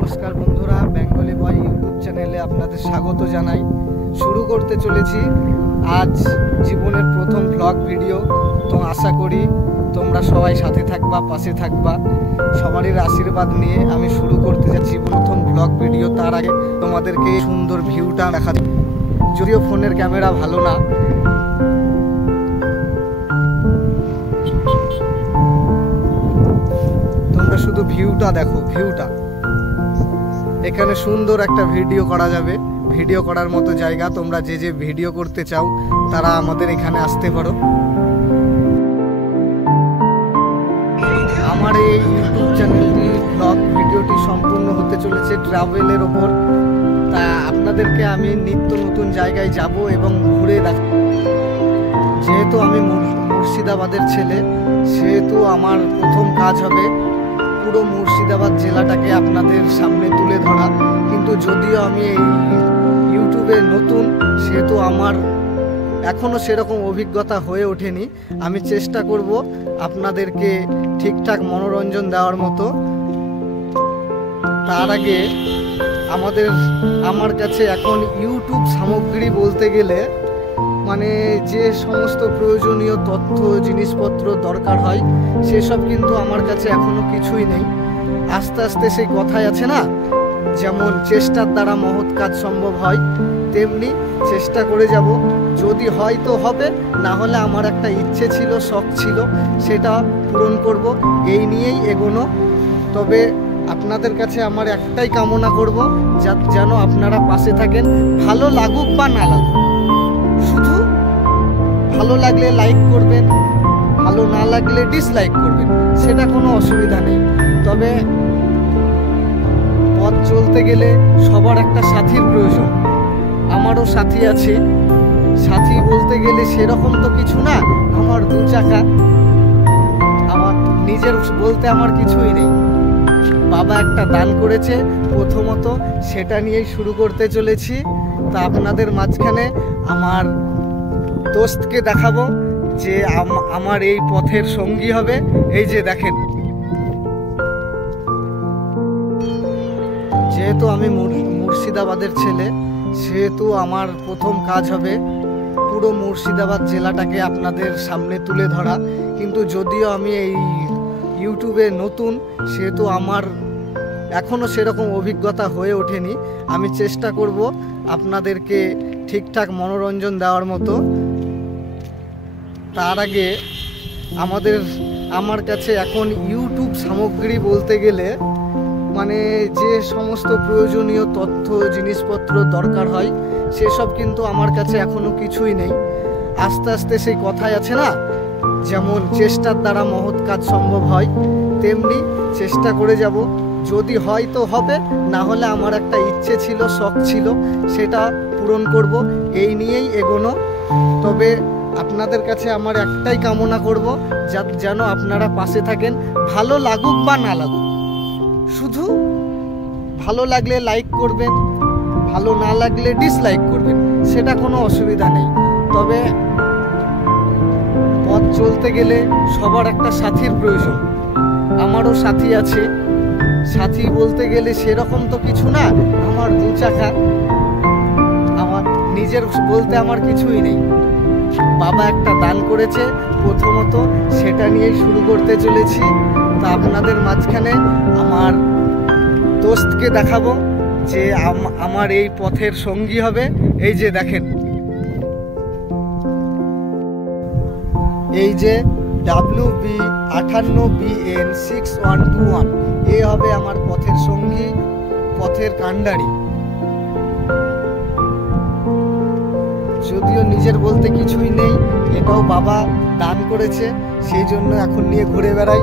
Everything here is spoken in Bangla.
নমস্কার বন্ধুরা, বেঙ্গলি বয় ইউটিউব চ্যানেলে আপনাদের স্বাগত জানাই। শুরু করতে চলেছি আজ জীবনের প্রথম ব্লগ ভিডিও। তো আশা করি তোমরা সবাই সাথে থাকবা, পাশে থাকবা। সবারই আশীর্বাদ নিয়ে আমি শুরু করতে যাচ্ছি প্রথম ব্লগ ভিডিও। তার আগে তোমাদেরকে সুন্দর ভিউটা দেখাচ্ছি, যদিও ফোনের ক্যামেরা ভালো না। তোমরা শুধু ভিউটা দেখো, ভিউটা। এখানে সুন্দর একটা ভিডিও করা যাবে, ভিডিও করার মতো জায়গা। তোমরা যে যে ভিডিও করতে চাও তারা আমাদের এখানে আসতে পারো। আমার এই ইউটিউব চ্যানেলটি ব্লগ ভিডিওটি সম্পূর্ণ হতে চলেছে ট্রাভেলের ওপর। তা আপনাদেরকে আমি নিত্য নতুন জায়গায় যাব এবং ঘুরে দেখাবো। যেহেতু আমি মুর্শিদাবাদের ছেলে, সেহেতু আমার প্রথম কাজ হবে পুরো মুর্শিদাবাদ জেলাটাকে আপনাদের সামনে তুলে ধরা। কিন্তু যদিও আমি এই ইউটিউবে নতুন, সেহেতু আমার এখনও সেরকম অভিজ্ঞতা হয়ে ওঠেনি। আমি চেষ্টা করব আপনাদেরকে ঠিকঠাক মনোরঞ্জন দেওয়ার মতো। তার আগে আমার কাছে এখন ইউটিউব সামগ্রী বলতে গেলে মানে যে সমস্ত প্রয়োজনীয় তথ্য জিনিসপত্র দরকার হয় সেসব কিন্তু আমার কাছে এখনো কিছুই নেই। আস্তে আস্তে সেই কথাই আছে না, যেমন চেষ্টার দ্বারা মহৎ কাজ সম্ভব হয়, তেমনি চেষ্টা করে যাব। যদি হয় তো হবে, না হলে আমার একটা ইচ্ছে ছিল, শখ ছিল, সেটা পূরণ করব। এই নিয়েই এগোনো। তবে আপনাদের কাছে আমার একটাই কামনা করব, যেন আপনারা পাশে থাকেন। ভালো লাগুক বা না লাগুক, শুধু ভালো লাগলে লাইক করবেন, ভালো না লাগলে ডিসলাইক করবেন, সেটা কোনো অসুবিধা নেই। তবে পথ চলতে গেলে সবার একটা সাথীর প্রয়োজন। আমারও সাথী আছে। সাথী বলতে গেলে সেরকম তো কিছু না, আমার দু চাকা। আমার নিজের বলতে আমার কিছুই নেই। বাবা একটা দান করেছে প্রথমত, সেটা নিয়েই শুরু করতে চলেছি। তা আপনাদের মাঝখানে আমার দোস্তকে দেখাবো যে আমার এই পথের সঙ্গী হবে। এই যে দেখেন, যেহেতু আমি মুর্শিদাবাদের ছেলে, সেহেতু আমার প্রথম কাজ হবে পুরো মুর্শিদাবাদ জেলাটাকে আপনাদের সামনে তুলে ধরা। কিন্তু যদিও আমি এই ইউটিউবে নতুন, সেহেতু আমার এখনও সেরকম অভিজ্ঞতা হয়ে ওঠেনি। আমি চেষ্টা করব আপনাদেরকে ঠিকঠাক মনোরঞ্জন দেওয়ার মতো। তার আগে আমার কাছে এখন ইউটিউব সামগ্রী বলতে গেলে মানে যে সমস্ত প্রয়োজনীয় তথ্য জিনিসপত্র দরকার হয় সেসব কিন্তু আমার কাছে এখনো কিছুই নেই। আস্তে আস্তে সেই কথাই আছে না, যেমন চেষ্টার দ্বারা মহৎ কাজ সম্ভব হয়, তেমনি চেষ্টা করে যাব। যদি হয় তো হবে, না হলে আমার একটা ইচ্ছে ছিল, শখ ছিল, সেটা পূরণ করব। এই নিয়েই এগোনো। তবে আপনাদের কাছে আমার একটাই কামনা করব, যেন আপনারা পাশে থাকেন। ভালো লাগুক বা না লাগুক, শুধু ভালো লাগলে লাইক করবেন, ভালো না লাগলে ডিসলাইক করবেন, সেটা কোনো অসুবিধা নেই। তবে পথ চলতে গেলে সবার একটা সাথীর প্রয়োজন। আমারও সাথী আছে। সাথী বলতে গেলে সেরকম তো কিছু না, আমার দু চাকা। আমার নিজের বলতে আমার কিছুই নেই। বাবা একটা দান করেছে প্রথমত, সেটা নিয়েই শুরু করতে চলেছি। তা আপনাদের মাঝখানে আমার দোস্তকে দেখাবো যে আমার এই পথের সঙ্গী হবে। এই যে দেখেন, এই যে WB58BN6121, এ হবে আমার পথের সঙ্গী, পথের কাণ্ডারি। যদিও নিজের বলতে কিছুই নেই, এটাও বাবা দান করেছে, সেই জন্য এখন নিয়ে ঘুরে বেড়াই।